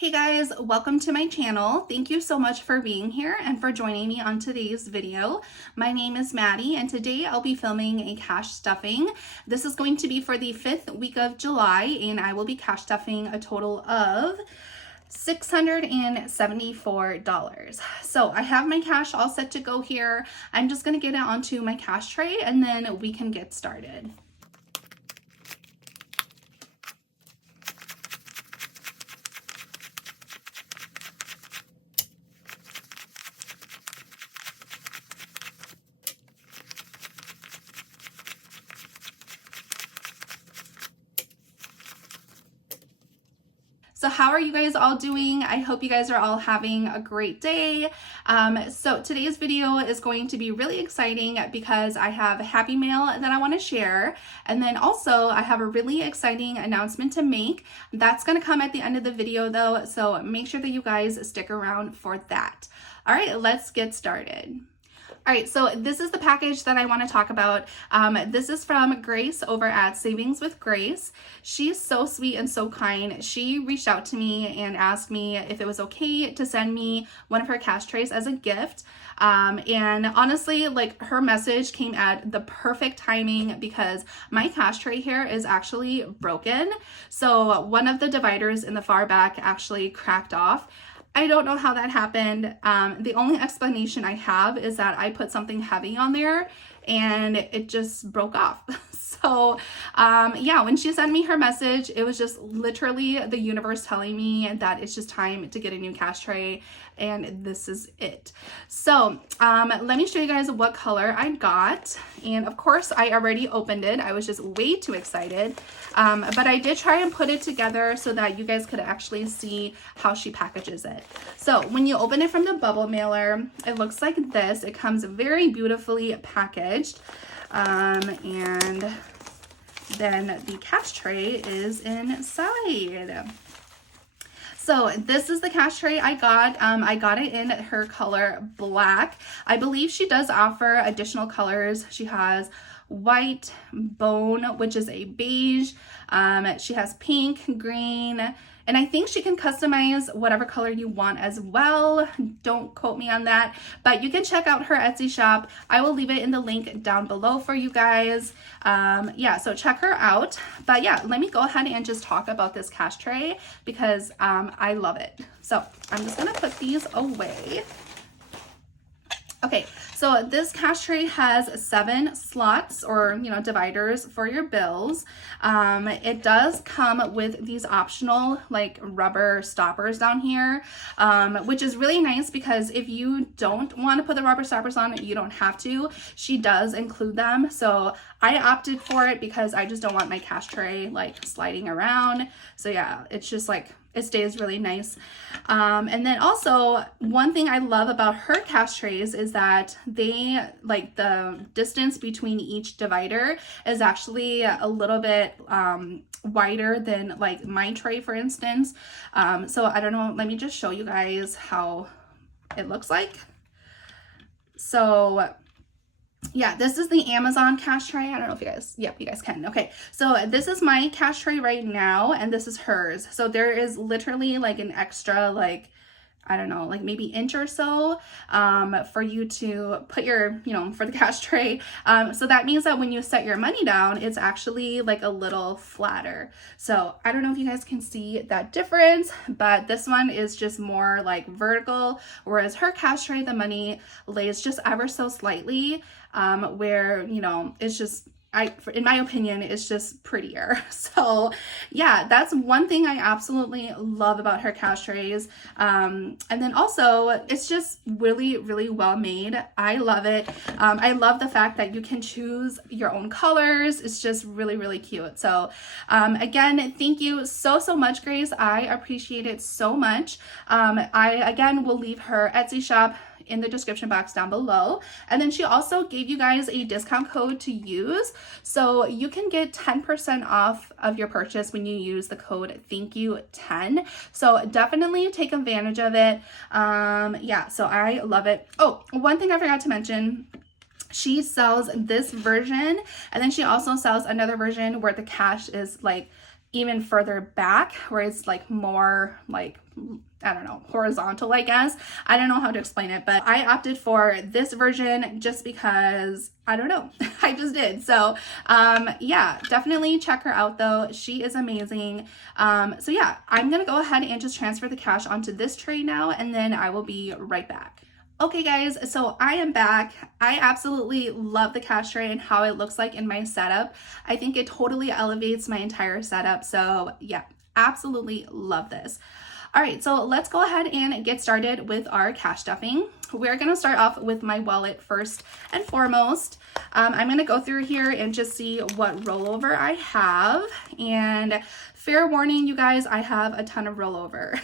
Hey guys, welcome to my channel. Thank you so much for being here and for joining me on today's video. My name is Maddie and today I'll be filming a cash stuffing. This is going to be for the 5th week of July and I will be cash stuffing a total of $674. So I have my cash all set to go here. I'm just going to get it onto my cash tray and then we can get started. So how are you guys all doing? I hope you guys are all having a great day. So today's video is going to be really exciting because I have a happy mail that I want to share. And then also I have a really exciting announcement to make. That's going to come at the end of the video though. So make sure that you guys stick around for that. All right, let's get started. All right, so this is the package that I want to talk about. This is from Grace over at Savings with Grace. She's so sweet and so kind. She reached out to me and asked me if it was okay to send me one of her cash trays as a gift. And honestly, like her message came at the perfect timing because my cash tray here is actually broken. So one of the dividers in the far back actually cracked off. I don't know how that happened. The only explanation I have is that I put something heavy on there and it just broke off. So yeah, when she sent me her message, it was just literally the universe telling me that it's just time to get a new cash tray and this is it. So let me show you guys what color I got. And of course I already opened it. I was just way too excited. But I did try and put it together so that you guys could actually see how she packages it. So when you open it from the bubble mailer, it looks like this. It comes very beautifully packaged. And then the cash tray is inside. So this is the cash tray I got. I got it in her color black. I believe she does offer additional colors. She has white, bone, which is a beige. She has pink, green, and I think she can customize whatever color you want as well. Don't quote me on that, but you can check out her Etsy shop. I will leave it in the link down below for you guys. Yeah, so check her out. But yeah, let me go ahead and just talk about this cash tray because I love it. So I'm just gonna put these away. Okay, so this cash tray has 7 slots or, dividers for your bills. It does come with these optional like rubber stoppers down here, which is really nice because if you don't want to put the rubber stoppers on, you don't have to. She does include them. So I opted for it because I just don't want my cash tray like sliding around. So yeah, it's just like, it stays really nice. And then also one thing I love about her cash trays is that they like the distance between each divider is actually a little bit wider than like my tray, for instance. So I don't know, let me just show you guys how it looks like. So yeah, this is the Amazon cash tray. I don't know if you guys, yep, you guys can. Okay, so this is my cash tray right now, and this is hers. So there is literally like an extra, like, I don't know, like maybe inch or so for you to put your, for the cash tray. So that means that when you set your money down, it's actually like a little flatter. So I don't know if you guys can see that difference, but this one is just more like vertical, whereas her cash tray, the money lays just ever so slightly, where, it's just, in my opinion, it's just prettier. So yeah, that's one thing I absolutely love about her cash trays. And then also it's just really, really well made. I love it. I love the fact that you can choose your own colors. It's just really, really cute. So again, thank you so much, Grace. I appreciate it so much. I again will leave her Etsy shop in the description box down below. And then she also gave you guys a discount code to use. So you can get 10% off of your purchase when you use the code THANKYOU10. So definitely take advantage of it. Yeah, so I love it. Oh, one thing I forgot to mention, she sells this version and then she also sells another version where the cash is like even further back where it's like more like, I don't know, horizontal, I guess. I don't know how to explain it, but I opted for this version just because, I don't know, I just did. So yeah, definitely check her out though. She is amazing. So yeah, I'm gonna go ahead and just transfer the cash onto this tray now, and then I will be right back. Okay guys, so I am back. I absolutely love the cash tray and how it looks like in my setup. I think it totally elevates my entire setup. So yeah, absolutely love this. All right, so let's go ahead and get started with our cash stuffing. We're gonna start off with my wallet first and foremost. I'm gonna go through here and just see what rollover I have. And fair warning, you guys, I have a ton of rollover.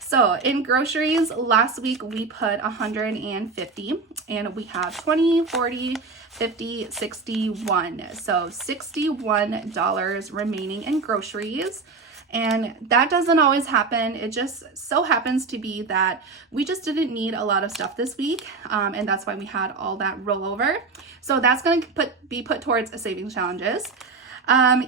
So in groceries, last week we put 150 and we have 20, 40, 50, 61. So $61 remaining in groceries. And that doesn't always happen. It just so happens to be that we just didn't need a lot of stuff this week. And that's why we had all that rollover. So that's going to be put towards savings challenges.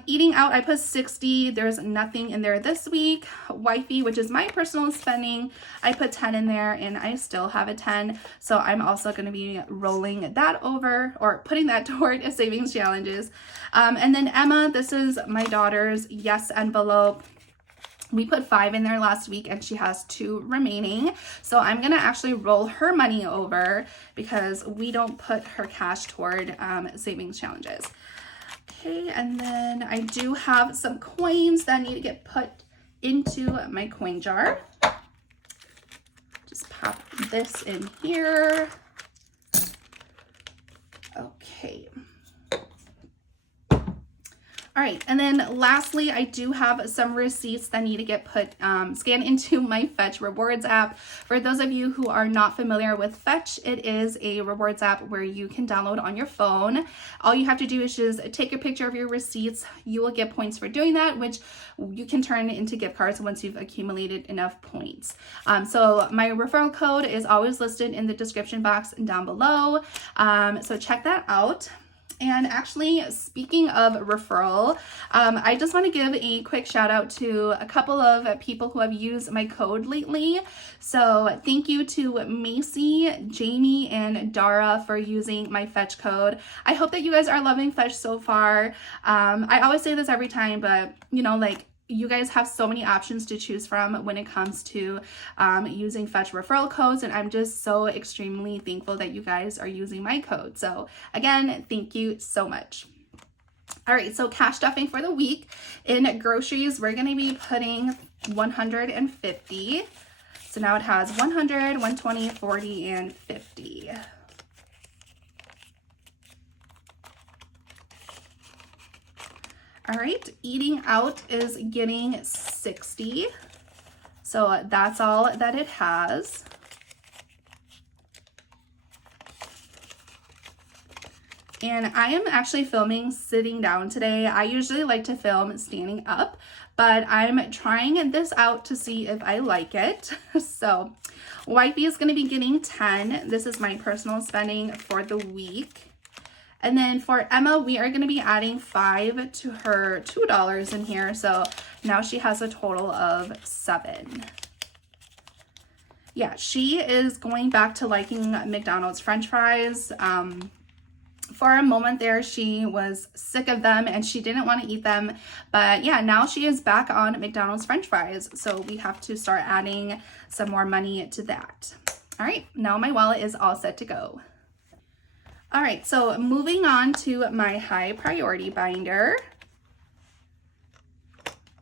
Eating out, I put 60. There's nothing in there this week. Wifey, which is my personal spending, I put 10 in there and I still have a 10. So I'm also going to be rolling that over or putting that toward savings challenges. And then Emma, this is my daughter's yes envelope. We put 5 in there last week and she has 2 remaining. So I'm gonna actually roll her money over because we don't put her cash toward savings challenges. Okay, and then I do have some coins that need to get put into my coin jar. Just pop this in here. Okay. All right, and then lastly, I do have some receipts that need to get put, scanned into my Fetch Rewards app. For those of you who are not familiar with Fetch, it is a rewards app where you can download on your phone. All you have to do is just take a picture of your receipts. You will get points for doing that, which you can turn into gift cards once you've accumulated enough points. So my referral code is always listed in the description box down below. So check that out. And actually, speaking of referral, I just want to give a quick shout out to a couple of people who have used my code lately. So thank you to Macy, Jamie, and Dara for using my Fetch code. I hope that you guys are loving Fetch so far. I always say this every time, but you know, like, you guys have so many options to choose from when it comes to using Fetch referral codes, and I'm just so extremely thankful that you guys are using my code. So again, thank you so much. All right, so cash stuffing for the week. In groceries, we're gonna be putting 150. So now it has 100, 120, 40, and 50. All right, eating out is getting 60. So that's all that it has. And I am actually filming sitting down today. I usually like to film standing up, but I'm trying this out to see if I like it. So Wifey is gonna be getting 10. This is my personal spending for the week. And then for Emma, we are going to be adding 5 to her $2 in here. So now she has a total of 7. Yeah, she is going back to liking McDonald's French fries. For a moment there, she was sick of them and she didn't want to eat them. But yeah, now she is back on McDonald's French fries. So we have to start adding some more money to that. All right, now my wallet is all set to go. All right, so moving on to my high priority binder.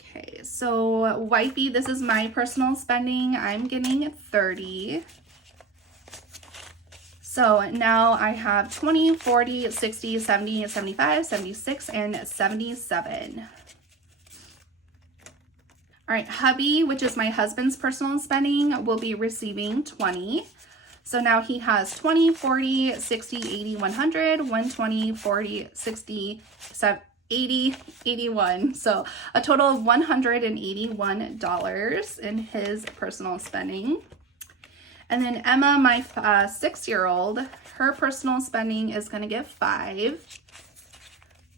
Okay, so Wifey, this is my personal spending. I'm getting 30. So now I have 20, 40, 60, 70, 75, 76, and 77. All right, hubby, which is my husband's personal spending, will be receiving 20. So now he has 20, 40, 60, 80, 100, 120, 40, 60, 80, 81. So a total of $181 in his personal spending. And then Emma, my 6-year-old, her personal spending is going to get 5.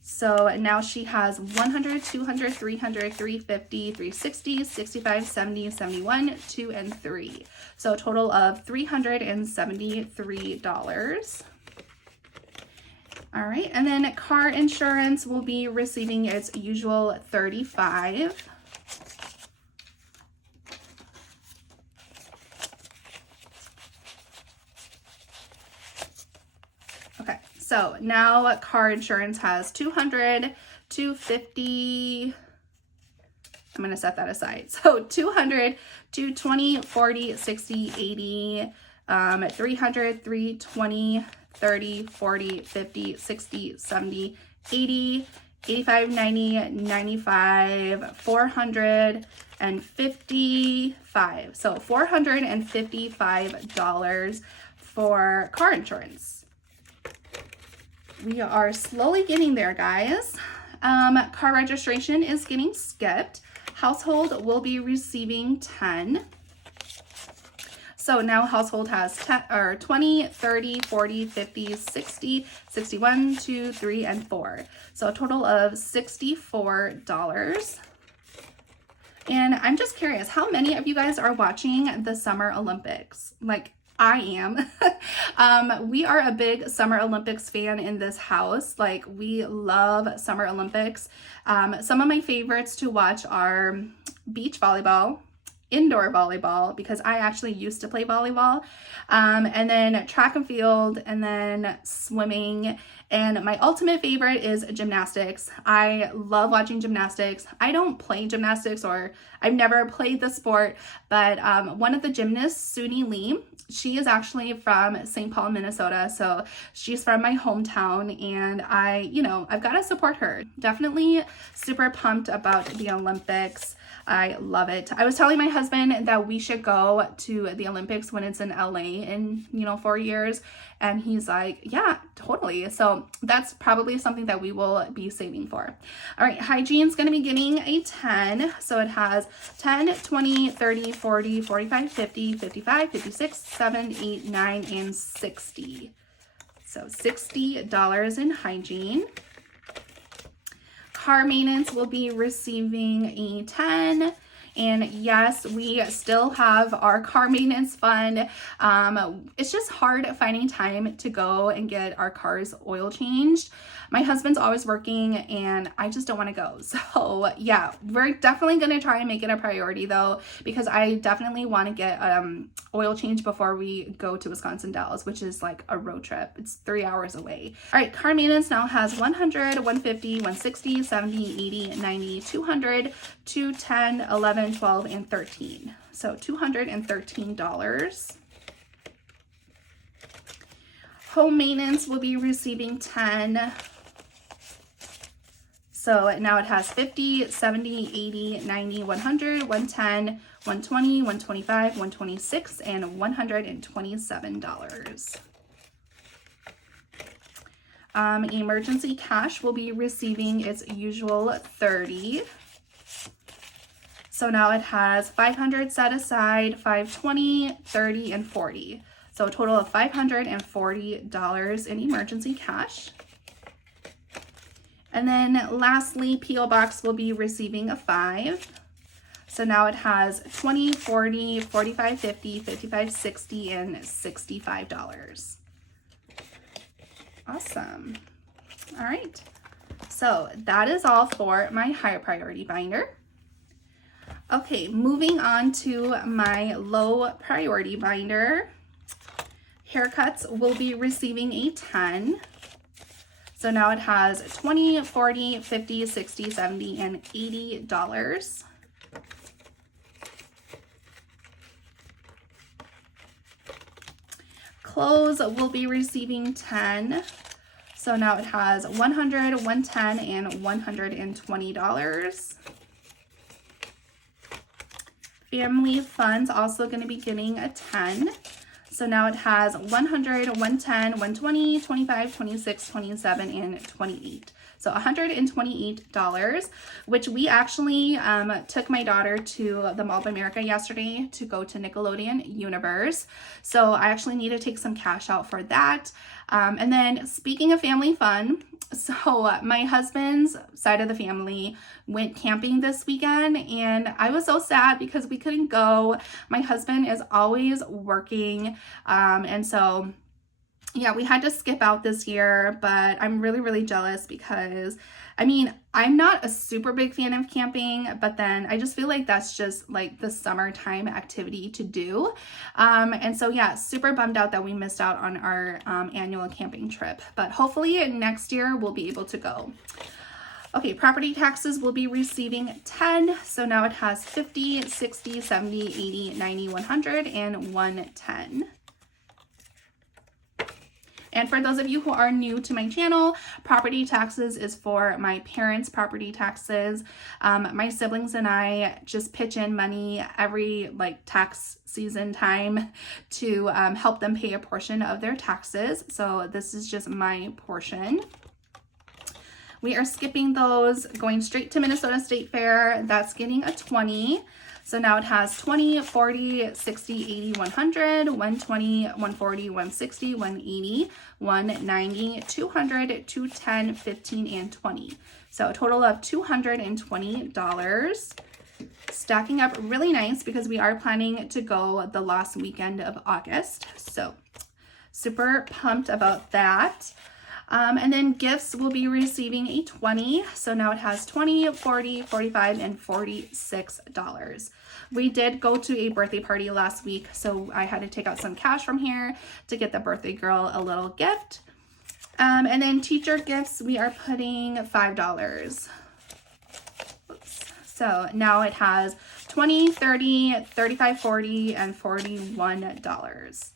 So now she has 100, 200, 300, 350, 360, 65, 70, 71, 2, and 3. So a total of $373. All right, and then car insurance will be receiving its usual $35. Okay, so now car insurance has 200, 250, I'm gonna set that aside. So 200, 220, 40, 60, 80, 300, 320, 30, 40, 50, 60, 70, 80, 85, 90, 95, 455. So $455 for car insurance. We are slowly getting there, guys. Car registration is getting skipped. Household will be receiving 10. So now household has 10, or 20, 30, 40, 50, 60, 61, 2, 3, and 4. So a total of $64. And I'm just curious, how many of you guys are watching the Summer Olympics? Like, I am. We are a big Summer Olympics fan in this house. Like, we love Summer Olympics. Some of my favorites to watch are beach volleyball, indoor volleyball, because I actually used to play volleyball, and then track and field, and then swimming. And my ultimate favorite is gymnastics. I love watching gymnastics. I don't play gymnastics, or I've never played the sport, but one of the gymnasts, Suni Lee, she is actually from St. Paul, Minnesota. So she's from my hometown, and I've got to support her. Definitely super pumped about the Olympics. I love it. I was telling my husband that we should go to the Olympics when it's in LA in, 4 years. And he's like, yeah, totally. So that's probably something that we will be saving for. All right, hygiene is going to be getting a 10. So it has 10, 20, 30, 40, 45, 50, 55, 56, 7, 8, 9, and 60. So $60 in hygiene. Car maintenance will be receiving a 10. And yes, we still have our car maintenance fund. It's just hard finding time to go and get our car's oil changed. My husband's always working, and I just don't want to go. So yeah, we're definitely going to try and make it a priority though, because I definitely want to get oil change before we go to Wisconsin Dells, which is like a road trip. It's 3 hours away. All right, car maintenance now has 100, 150, 160, 70, 80, 90, 200, 210, 11, 12, and 13. So $213. Home maintenance will be receiving 10. So now it has 50, 70, 80, 90, 100, 110, 120, 125, 126, and $127. Emergency cash will be receiving its usual 30. So now it has 500 set aside, 520, 30, and 40. So a total of $540 in emergency cash. And then lastly, P.O. Box will be receiving a 5. So now it has 20, 40, 45, 50, 55, 60, and $65. Awesome. All right. So that is all for my higher priority binder. Okay, moving on to my low priority binder. Haircuts will be receiving a 10. So now it has 20, 40, 50, 60, 70, and $80. Clothes will be receiving 10. So now it has 100, 110, and $120. Family funds also going to be getting a 10. So now it has 100, 110, 120, 25, 26, 27, and 28. So $128, which we actually took my daughter to the Mall of America yesterday to go to Nickelodeon Universe. So I actually need to take some cash out for that. And then speaking of family fun, so my husband's side of the family went camping this weekend, and I was so sad because we couldn't go. My husband is always working, and so yeah, we had to skip out this year, but I'm really, really jealous because, I mean, I'm not a super big fan of camping, but then I just feel like that's just like the summertime activity to do. And so yeah, super bummed out that we missed out on our annual camping trip, but hopefully next year we'll be able to go. Okay, property taxes will be receiving 10. So now it has 50, 60, 70, 80, 90, 100, and 110. And for those of you who are new to my channel, property taxes is for my parents' property taxes. My siblings and I just pitch in money every like tax season time to help them pay a portion of their taxes. So this is just my portion. We are skipping those, going straight to Minnesota State Fair. That's getting a 20. So now it has 20, 40, 60, 80, 100, 120, 140, 160, 180, 190, 200, 210, 15, and 20. So a total of $220. Stacking up really nice because we are planning to go the last weekend of August. So super pumped about that. And then gifts will be receiving a 20. So now it has 20, 40, 45, and $46. We did go to a birthday party last week, so I had to take out some cash from here to get the birthday girl a little gift. And then teacher gifts, we are putting $5. Oops. So now it has 20, 30, 35, 40, and $41.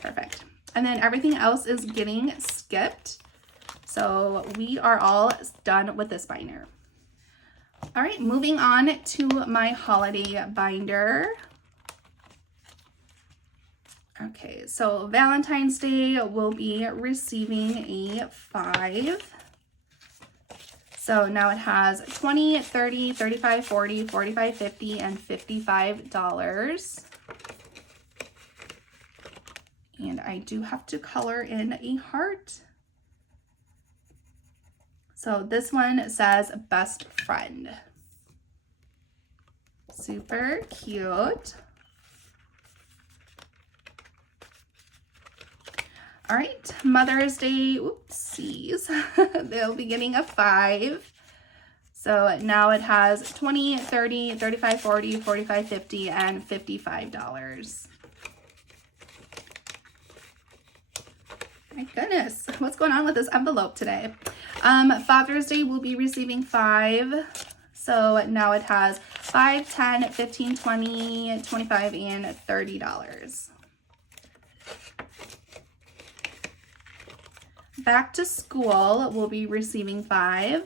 Perfect. And then everything else is getting skipped. So we are all done with this binder. All right, moving on to my holiday binder. Okay, so Valentine's Day will be receiving a 5. So now it has 20, 30, 35, 40, 45, 50, and $55. And I do have to color in a heart. So this one says best friend. Super cute. All right, Mother's Day, oopsies. They'll be getting a 5. So now it has 20, 30, 35, 40, 45, 50, and $55. My goodness, what's going on with this envelope today? Father's Day will be receiving 5. So now it has 5, 10, 15, 20, 25, and $30. Back to School will be receiving 5.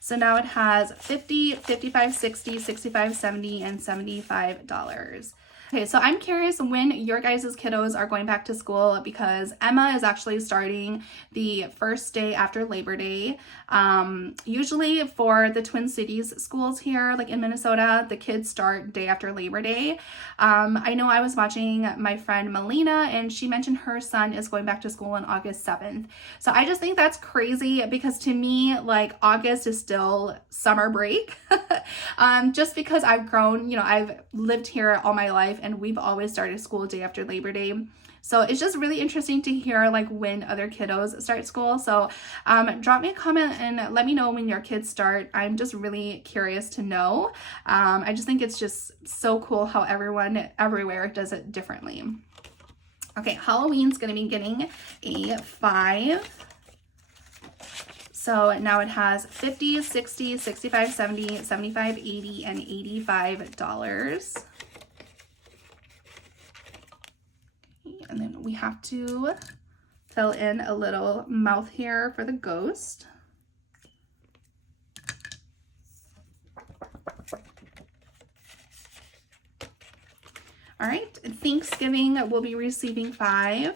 So now it has 50, 55, 60, 65, 70, and $75. Okay, so I'm curious when your guys' kiddos are going back to school because Emma is actually starting the first day after Labor Day. Usually for the Twin Cities schools here, like in Minnesota, the kids start day after Labor Day. I know I was watching my friend Melina and she mentioned her son is going back to school on August 7th. So I just think that's crazy because to me, like August is still summer break. Just because I've grown, I've lived here all my life and we've always started school day after Labor Day. So it's just really interesting to hear like when other kiddos start school. So drop me a comment and let me know when your kids start. I'm just really curious to know. I just think it's just so cool how everyone everywhere does it differently. Okay, Halloween's going to be getting a 5. So now it has 50, 60, 65, 70, 75, 80, and $85. And then we have to fill in a little mouth hair for the ghost. All right, Thanksgiving will be receiving 5.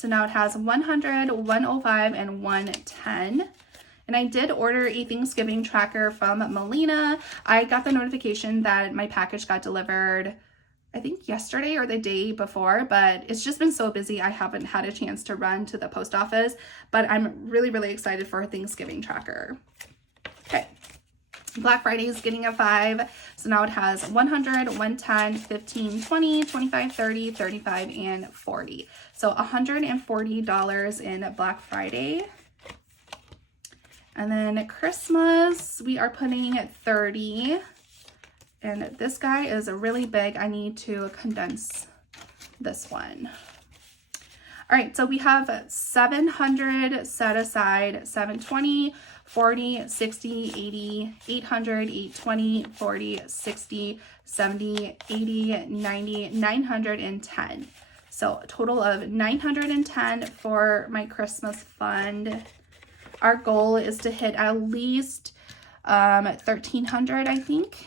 So now it has 100, 105, and 110. And I did order a Thanksgiving tracker from Melina. I got the notification that my package got delivered, I think yesterday or the day before, but it's just been so busy I haven't had a chance to run to the post office, but I'm really, really excited for a Thanksgiving tracker. Okay, Black Friday is getting a 5, so now it has 100, 110, 15, 20, 25, 30, 35, and 40. So $140 in Black Friday. And then Christmas, we are putting 30. And this guy is really big. I need to condense this one. All right, so we have 700 set aside, 720, 40, 60, 80, 800, 820, 40, 60, 70, 80, 90, 910. So a total of 910 for my Christmas fund. Our goal is to hit at least 1,300, I think.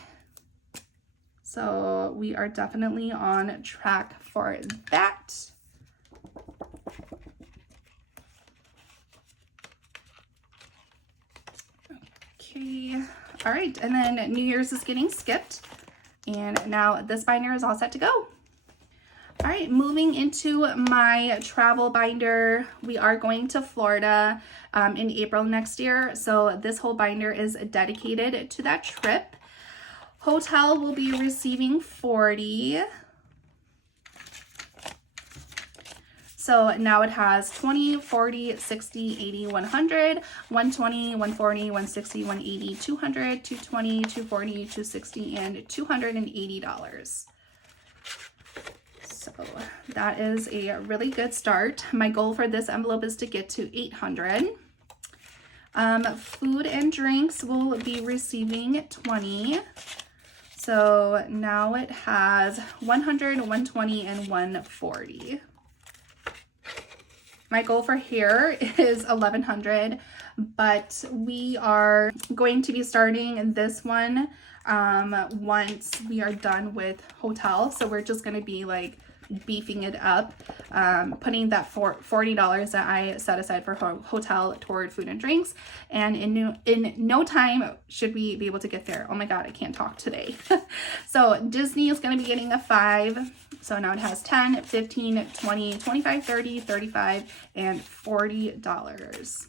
So we are definitely on track for that. Okay, all right, and then New Year's is getting skipped. And now this binder is all set to go. All right, moving into my travel binder. We are going to Florida in April next year. So this whole binder is dedicated to that trip. Hotel will be receiving 40. So now it has 20, 40, 60, 80, 100, 120, 140, 160, 180, 200, 220, 240, 260, and $280. So that is a really good start. My goal for this envelope is to get to 800. Food and drinks will be receiving 20. So now it has 100, 120, and 140. My goal for here is 1,100, but we are going to be starting this one once we are done with hotel. So we're just going to be like beefing it up, putting that $40 that I set aside for hotel toward food and drinks, and in no time should we be able to get there. Oh my god, I can't talk today. So Disney is going to be getting a 5. So now it has 10, 15, 20, 25, 30, 35, and $40.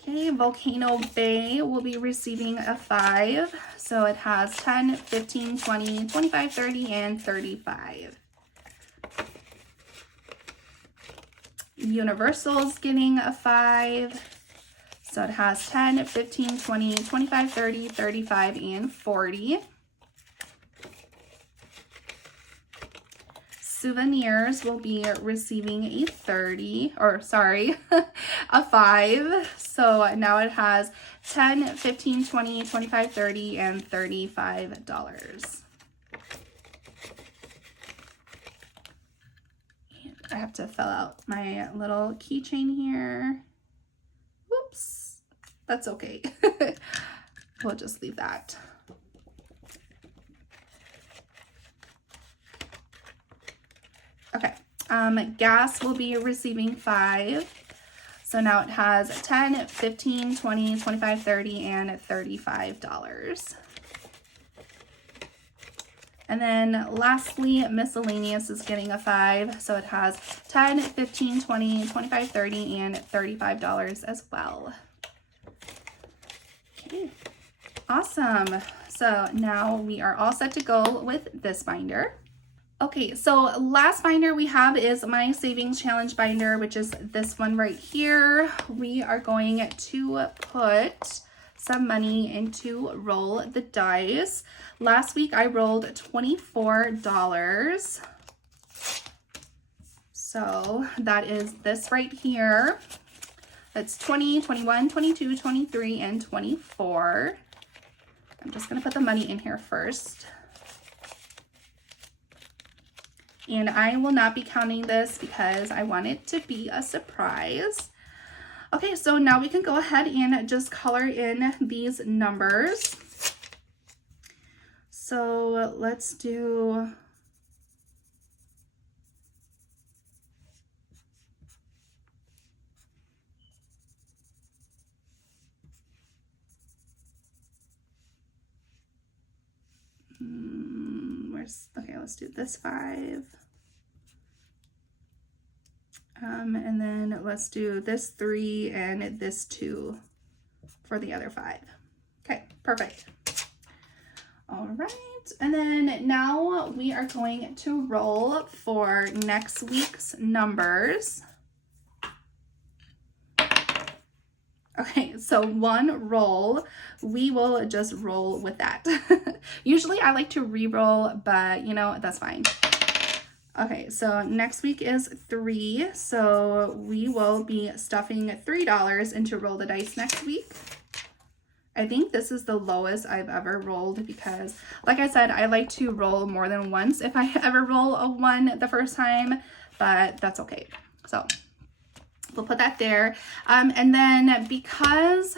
Okay, Volcano Bay will be receiving a 5. So it has 10, 15, 20, 25, 30, and 35. Universal's getting a 5. So it has 10, 15, 20, 25, 30, 35, and 40. Souvenirs will be receiving a 30, or sorry, a 5. So now it has 10, 15, 20, 25, 30, and $35. I have to fill out my little keychain here. Whoops, that's okay. We'll just leave that. Okay, gas will be receiving 5. So now it has 10, 15, 20, 25, 30, and $35. And then lastly, miscellaneous is getting a 5. So it has 10, 15, 20, 25, 30, and $35 as well. Okay, awesome. So now we are all set to go with this binder. Okay, so last binder we have is my savings challenge binder, which is this one right here. We are going to put some money into roll the dice. Last week I rolled $24. So that is this right here. It's 20, 21, 22, 23, and 24. I'm just gonna put the money in here first. And I will not be counting this because I want it to be a surprise. Okay, so now we can go ahead and just color in these numbers. So let's do Okay, let's do this 5. And then let's do this 3 and this 2 for the other 5. Okay, perfect. All right, and then now we are going to roll for next week's numbers. Okay, so 1 roll, we will just roll with that. Usually I like to re-roll, but you know, that's fine. Okay, so next week is 3, so we will be stuffing $3 into Roll the Dice next week. I think this is the lowest I've ever rolled because, like I said, I like to roll more than once if I ever roll a 1 the first time, but that's okay. So we'll put that there. And then because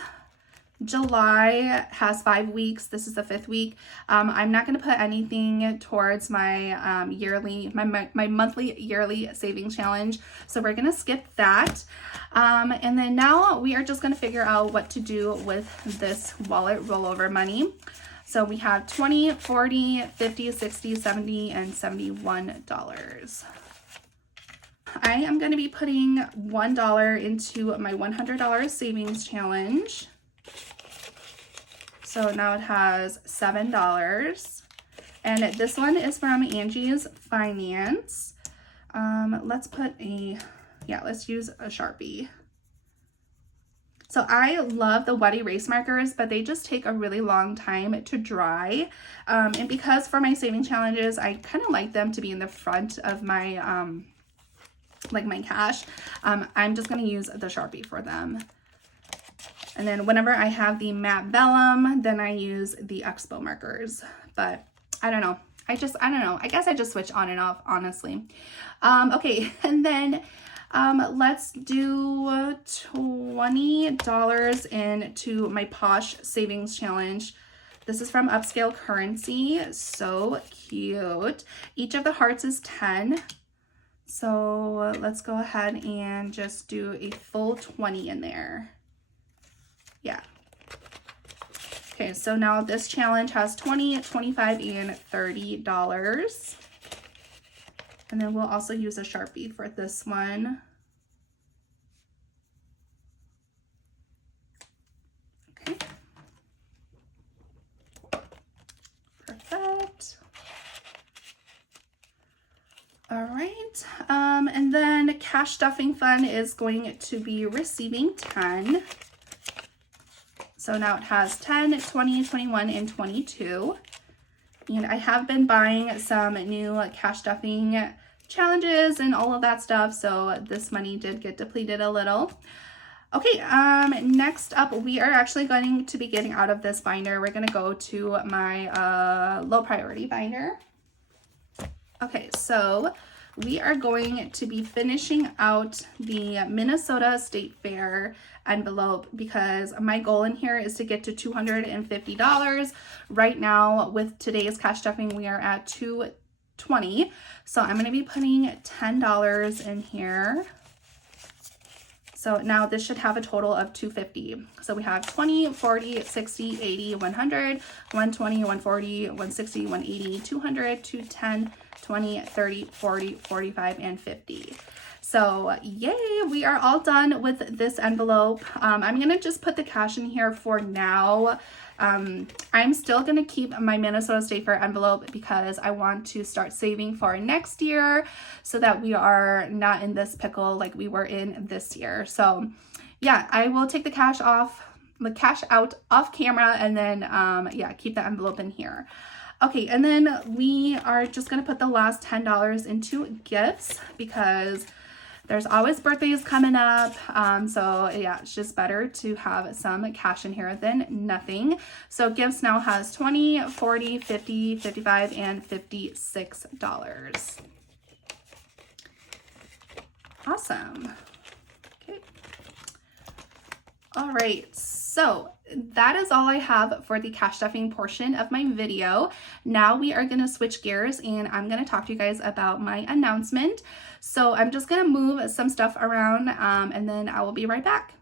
July has 5 weeks, this is the 5th week, I'm not going to put anything towards my my monthly yearly savings challenge, so we're going to skip that. And then now we are just going to figure out what to do with this wallet rollover money. So we have $20, $40, $50, $60, $70, and $71. I am going to be putting $1 into my $100 savings challenge. So now it has $7. And this one is from Angie's Finance. Let's use a Sharpie. So I love the wet erase markers, but they just take a really long time to dry. And because for my saving challenges, I kind of like them to be in the front of my, like my cash, I'm just going to use the Sharpie for them. And then whenever I have the matte vellum, then I use the Expo markers. But I don't know. I don't know. I guess I just switch on and off, honestly. Okay, and then let's do $20 into my Posh Savings Challenge. This is from Upscale Currency. So cute. Each of the hearts is 10. So let's go ahead and just do a full 20 in there. Yeah. Okay, so now this challenge has $20, $25, and $30. And then we'll also use a Sharpie for this one. Okay. Perfect. All right, and then Cash Stuffing Fun is going to be receiving 10. So now it has 10, 20, 21, and 22. And I have been buying some new cash stuffing challenges and all of that stuff, so this money did get depleted a little. Okay, next up, we are actually going to be getting out of this binder. We're going to go to my low priority binder. Okay, so we are going to be finishing out the Minnesota State Fair envelope because my goal in here is to get to $250. Right now, with today's cash stuffing, we are at $220. So I'm going to be putting $10 in here. So now this should have a total of $250. So we have 20, 40, 60, 80, 100, 120, 140, 160, 180, 200, 210, 20, 30, 40, 45, and 50. So yay, we are all done with this envelope. I'm going to just put the cash in here for now. I'm still going to keep my Minnesota State Fair envelope because I want to start saving for next year so that we are not in this pickle like we were in this year. So yeah, I will take the cash out off camera and then yeah, keep the envelope in here. Okay, and then we are just going to put the last $10 into gifts because there's always birthdays coming up. So yeah, it's just better to have some cash in here than nothing. So gifts now has 20, 40, 50, 55, and $56. Awesome. Okay. All right, so that is all I have for the cash stuffing portion of my video. Now we are going to switch gears and I'm going to talk to you guys about my announcement. So I'm just going to move some stuff around and then I will be right back.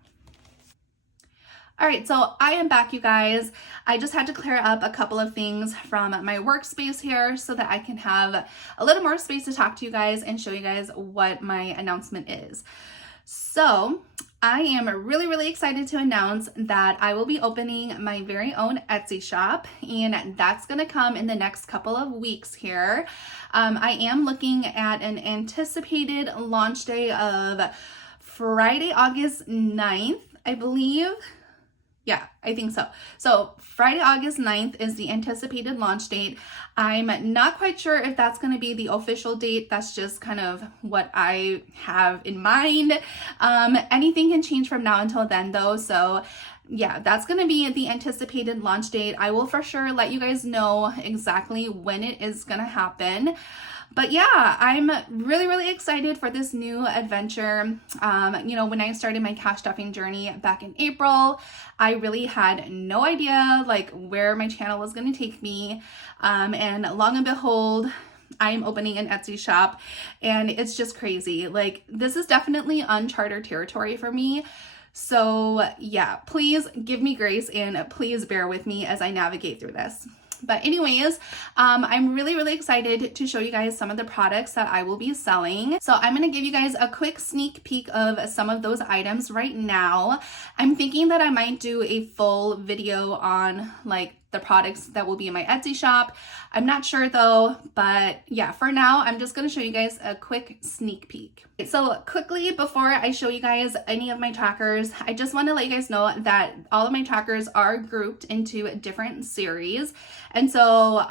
All right, so I am back, you guys. I just had to clear up a couple of things from my workspace here so that I can have a little more space to talk to you guys and show you guys what my announcement is. So I am really excited to announce that I will be opening my very own Etsy shop, and that's going to come in the next couple of weeks here. I am looking at an anticipated launch day of Friday, August 9th, I believe. Yeah, I think so. So Friday, August 9th is the anticipated launch date. I'm not quite sure if that's going to be the official date. That's just kind of what I have in mind. Anything can change from now until then though. So yeah, that's going to be the anticipated launch date. I will for sure let you guys know exactly when it is going to happen. But yeah, I'm really excited for this new adventure. When I started my cash stuffing journey back in April, I really had no idea like where my channel was going to take me. And long and behold, I'm opening an Etsy shop, and it's just crazy. Like, this is definitely uncharted territory for me. So yeah, please give me grace and please bear with me as I navigate through this. But anyways, I'm really excited to show you guys some of the products that I will be selling. So I'm going to give you guys a quick sneak peek of some of those items right now. I'm thinking that I might do a full video on like the products that will be in my Etsy shop. I'm not sure though, but yeah, for now, I'm just going to show you guys a quick sneak peek. So quickly, before I show you guys any of my trackers, I just want to let you guys know that all of my trackers are grouped into different series. And so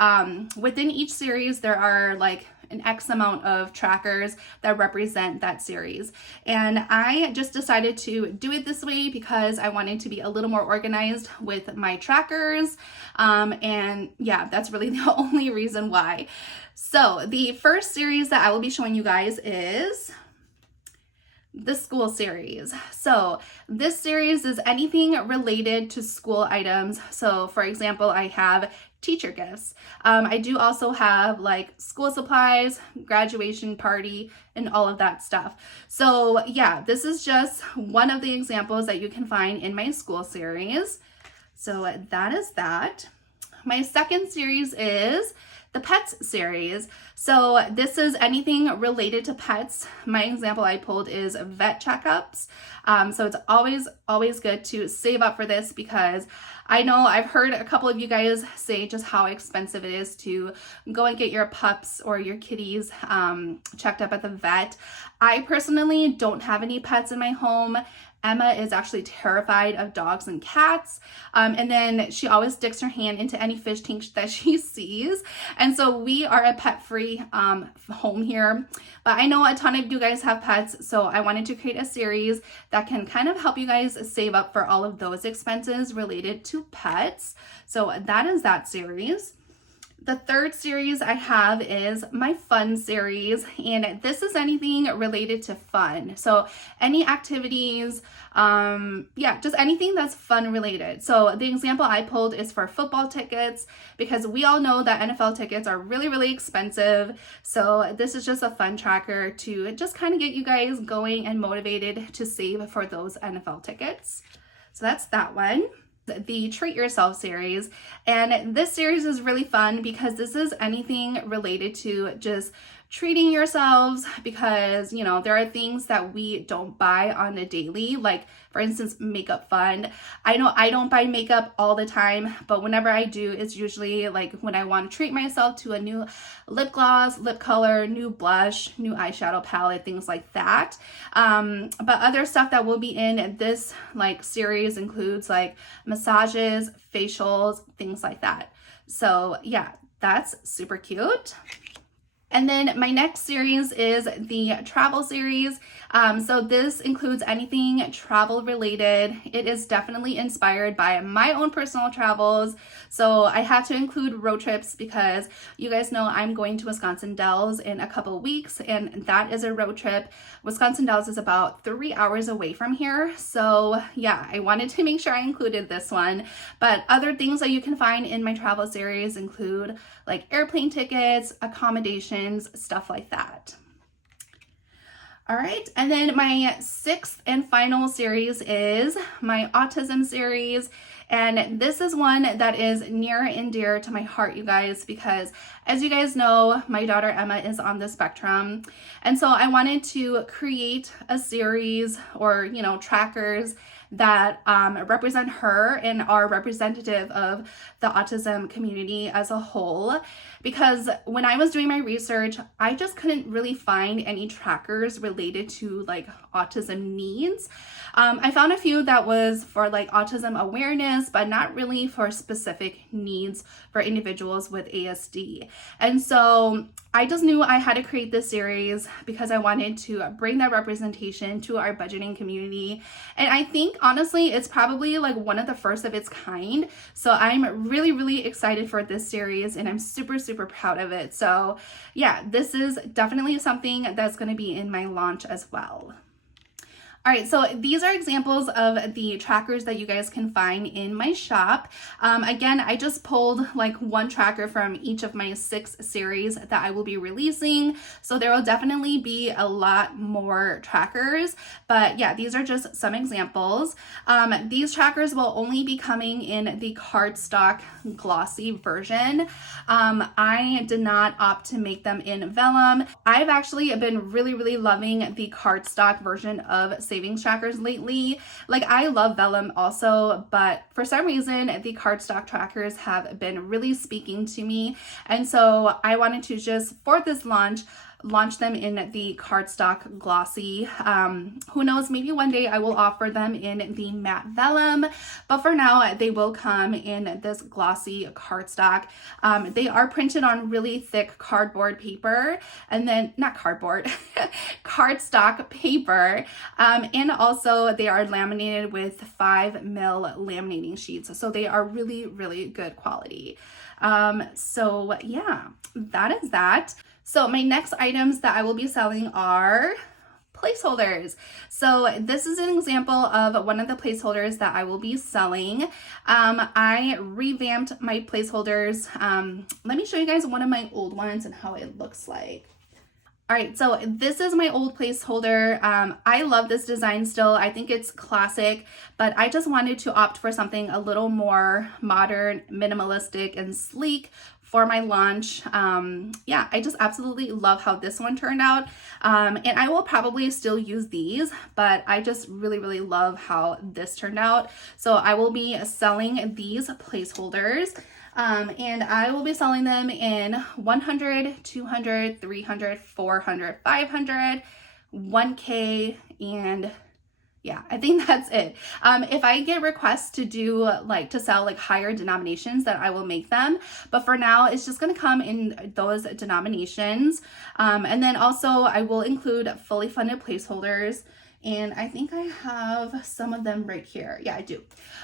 within each series, there are like an X amount of trackers that represent that series. And I just decided to do it this way because I wanted to be a little more organized with my trackers. And yeah, that's really the only reason why. So the first series that I will be showing you guys is the school series. So this series is anything related to school items. So for example, I have teacher gifts. I do also have like school supplies, graduation party, and all of that stuff. So yeah, this is just one of the examples that you can find in my school series. So that is that. My second series is the pets series. So this is anything related to pets. My example I pulled is vet checkups. So it's always good to save up for this because I know I've heard a couple of you guys say just how expensive it is to go and get your pups or your kitties checked up at the vet. I personally don't have any pets in my home. Emma is actually terrified of dogs and cats. And then she always sticks her hand into any fish tank that she sees. And so we are a pet-free home here. But I know a ton of you guys have pets, so I wanted to create a series that can kind of help you guys save up for all of those expenses related to pets. So that is that series. The third series I have is my fun series, and this is anything related to fun. So any activities, just anything that's fun related. So the example I pulled is for football tickets because we all know that NFL tickets are really expensive. So this is just a fun tracker to just kind of get you guys going and motivated to save for those NFL tickets. So that's that one. The Treat Yourself series, and this series is really fun because this is anything related to just treating yourselves because there are things that we don't buy on a daily, like for instance makeup fund. I know I don't buy makeup all the time, but whenever I do, it's usually like when I want to treat myself to a new lip gloss, lip color, new blush, new eyeshadow palette, things like that. But other stuff that will be in this like series includes like massages, facials, things like that. So yeah, that's super cute. And then my next series is the travel series. So this includes anything travel related. It is definitely inspired by my own personal travels. So I had to include road trips because you guys know I'm going to Wisconsin Dells in a couple of weeks, and that is a road trip. Wisconsin Dells is about 3 hours away from here. So yeah, I wanted to make sure I included this one. But other things that you can find in my travel series include like airplane tickets, accommodations, stuff like that. All right, and then my sixth and final series is my autism series. And this is one that is near and dear to my heart, you guys, because as you guys know, my daughter Emma is on the spectrum. And so I wanted to create a series or, trackers that represent her and are representative of the autism community as a whole. Because when I was doing my research, I just couldn't really find any trackers related to like autism needs. I found a few that was for like autism awareness, but not really for specific needs for individuals with ASD. And so I just knew I had to create this series because I wanted to bring that representation to our budgeting community. And I think honestly, it's probably like one of the first of its kind. So I'm really, really excited for this series and I'm super, super proud of it. So yeah, this is definitely something that's going to be in my launch as well. All right, so these are examples of the trackers that you guys can find in my shop. Again, I just pulled like one tracker from each of my 6 series that I will be releasing. So there will definitely be a lot more trackers, but yeah, these are just some examples. These trackers will only be coming in the cardstock glossy version. I did not opt to make them in vellum. I've actually been really, really loving the cardstock version of savings trackers lately. Like I love vellum also, but for some reason the cardstock trackers have been really speaking to me. And so I wanted to just, for this launch them in the cardstock glossy. Who knows, maybe one day I will offer them in the matte vellum, but for now they will come in this glossy cardstock. They are printed on really thick cardboard paper, and then not cardboard, cardstock paper, and also they are laminated with 5mm laminating sheets, so they are really, really good quality. So yeah, that is that. So my next items that I will be selling are placeholders. So this is an example of one of the placeholders that I will be selling. I revamped my placeholders. Let me show you guys one of my old ones and how it looks like. All right, so this is my old placeholder. I love this design still. I think it's classic, but I just wanted to opt for something a little more modern, minimalistic, and sleek for my launch. Yeah, I just absolutely love how this one turned out. And I will probably still use these, but I just really, really love how this turned out. So I will be selling these placeholders. And I will be selling them in 100, 200, 300, 400, 500, 1K, and yeah, I think that's it. If I get requests to do to sell higher denominations, then I will make them. But for now, it's just gonna come in those denominations. And then also I will include fully funded placeholders. And I think I have some of them right here. Yeah, I do.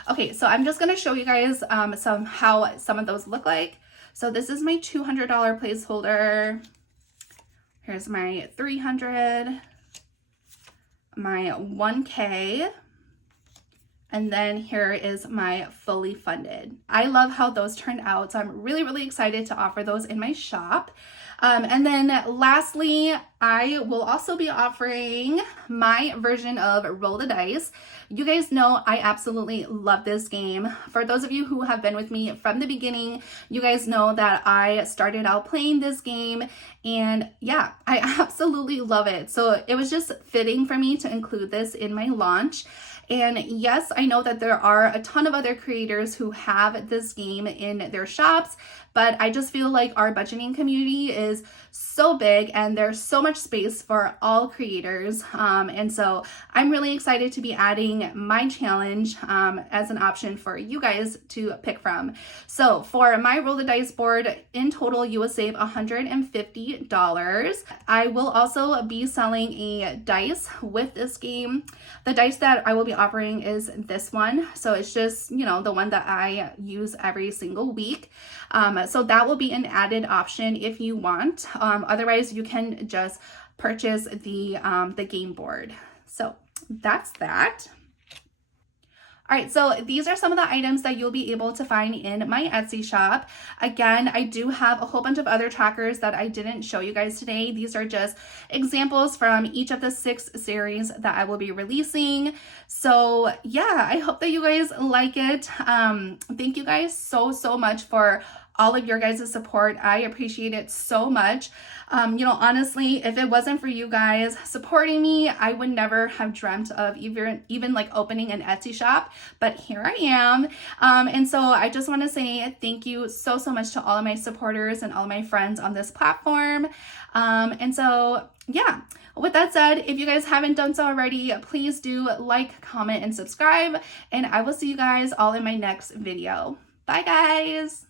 Okay, so I'm just gonna show you guys how some of those look like. So this is my $200 placeholder. Here's my 300, my 1K, and then here is my fully funded. I love how those turned out, so I'm really, really excited to offer those in my shop. And then lastly, I will also be offering my version of Roll the Dice. You guys know I absolutely love this game. For those of you who have been with me from the beginning, you guys know that I started out playing this game, and yeah, I absolutely love it. So it was just fitting for me to include this in my launch. And yes, I know that there are a ton of other creators who have this game in their shops, but I just feel like our budgeting community is so big and there's so much space for all creators. And so I'm really excited to be adding my challenge as an option for you guys to pick from. So for my Roll the Dice board, in total, you will save $150. I will also be selling a dice with this game. The dice that I will be offering is this one. So it's just, the one that I use every single week. So that will be an added option if you want. Otherwise, you can just purchase the game board. So that's that. All right, so these are some of the items that you'll be able to find in my Etsy shop. Again, I do have a whole bunch of other trackers that I didn't show you guys today. These are just examples from each of the 6 series that I will be releasing. So yeah, I hope that you guys like it. Thank you guys so much for all of your guys' support. I appreciate it so much. Honestly, if it wasn't for you guys supporting me, I would never have dreamt of even like opening an Etsy shop, but here I am. And so I just want to say thank you so much to all of my supporters and all of my friends on this platform. And so yeah, with that said, if you guys haven't done so already, please do like, comment, and subscribe, and I will see you guys all in my next video. Bye guys.